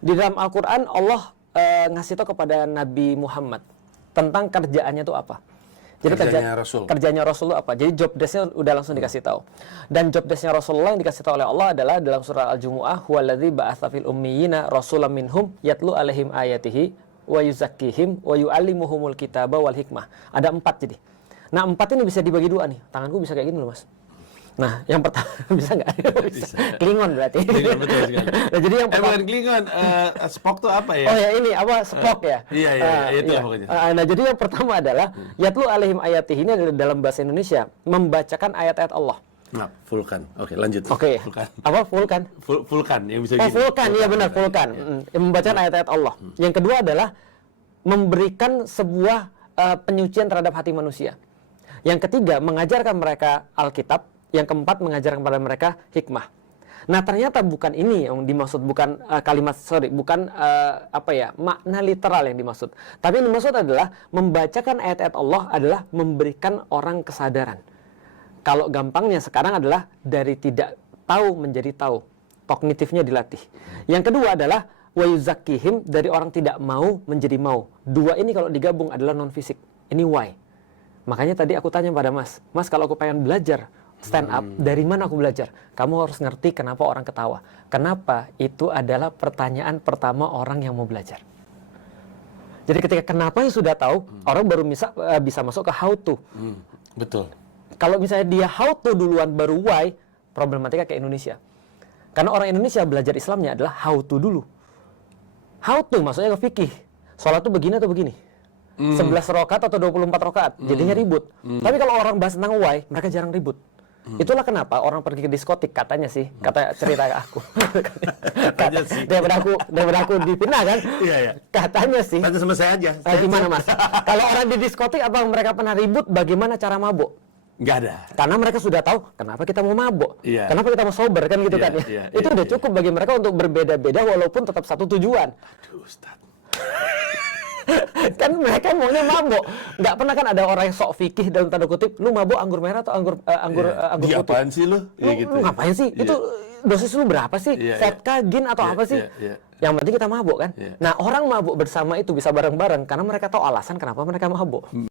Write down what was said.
Di dalam Al-Quran Allah ngasih tahu kepada Nabi Muhammad tentang kerjaannya itu apa. Jadi kerjanya Rasul itu apa? Jadi job desk-nya udah langsung dikasih tahu. Dan job desk-nya Rasulullah yang dikasih tahu oleh Allah adalah dalam surah Al-Jumu'ah, huwallazi ba'atsa fil ummiyina rasulam minhum yatlu alaihim ayatihi wa yuzakkihim wa yu'allimuhumul kitaba wal hikmah. Ada 4 jadi. Nah, 4 ini bisa dibagi 2 nih. Tanganku bisa kayak gini loh, Mas. Nah, yang pertama bisa nggak? Bisa. Klingon berarti. Klingon, betul sekali. Nah, jadi yang pertama, bukan Klingon, Spock tuh apa ya? Oh ya ini apa Spock ya? Iya, itu iya. Pokoknya. Nah, jadi yang pertama adalah yatlu alaihim ayatihi, ini adalah dalam bahasa Indonesia membacakan ayat-ayat Allah. Nah, Vulkan. Oke, lanjut. Oke. Vulkan. Apa Vulkan? Vulkan yang bisa Oh, gini. Vulkan, iya benar, Vulkan. Membacakan ayat-ayat Allah. Yang kedua adalah memberikan sebuah penyucian terhadap hati manusia. Yang ketiga, mengajarkan mereka Alkitab. Yang keempat, mengajarkan kepada mereka hikmah. Nah, ternyata bukan ini yang dimaksud, bukan makna literal yang dimaksud. Tapi yang dimaksud adalah membacakan ayat-ayat Allah adalah memberikan orang kesadaran. Kalau gampangnya sekarang adalah dari tidak tahu menjadi tahu. Kognitifnya dilatih. Yang kedua adalah wa yuzakkihim, dari orang tidak mau menjadi mau. Dua ini kalau digabung adalah non fisik. Ini why. Makanya tadi aku tanya pada Mas, kalau aku pengen belajar stand up, dari mana aku belajar? Kamu harus ngerti kenapa orang ketawa. Kenapa? Itu adalah pertanyaan pertama orang yang mau belajar. Jadi ketika kenapa yang sudah tahu, orang baru bisa masuk ke how to. Betul. Kalau misalnya dia how to duluan baru why, problematika kayak Indonesia. Karena orang Indonesia belajar Islamnya adalah how to dulu. How to maksudnya ke fikih. Sholat tuh begini atau begini. 11 rakaat atau 24 rakaat. Jadinya ribut. Tapi kalau orang bahas tentang why, mereka jarang ribut. Itulah kenapa orang pergi ke diskotik, katanya sih, kata cerita aku. daripada aku dipinah kan? Iya. Katanya sih. Tanya sama saya aja. Gimana Mas? Kalau orang di diskotik apa mereka pernah ribut bagaimana cara mabuk? Nggak ada. Karena mereka sudah tahu kenapa kita mau mabuk, kenapa kita mau sober kan gitu kan ya. Itu udah cukup bagi mereka untuk berbeda-beda walaupun tetap satu tujuan. Aduh, Ustaz. Kan mereka maunya mabuk. Nggak pernah kan ada orang yang sok fikih dalam tanda kutip, lu mabuk anggur merah atau anggur putih? Apaan sih lu? Lu ngapain sih? Itu dosis lu berapa sih? Vodka, gin atau apa sih? Yang penting kita mabuk kan. Nah, orang mabuk bersama itu bisa bareng-bareng karena mereka tahu alasan kenapa mereka mabuk.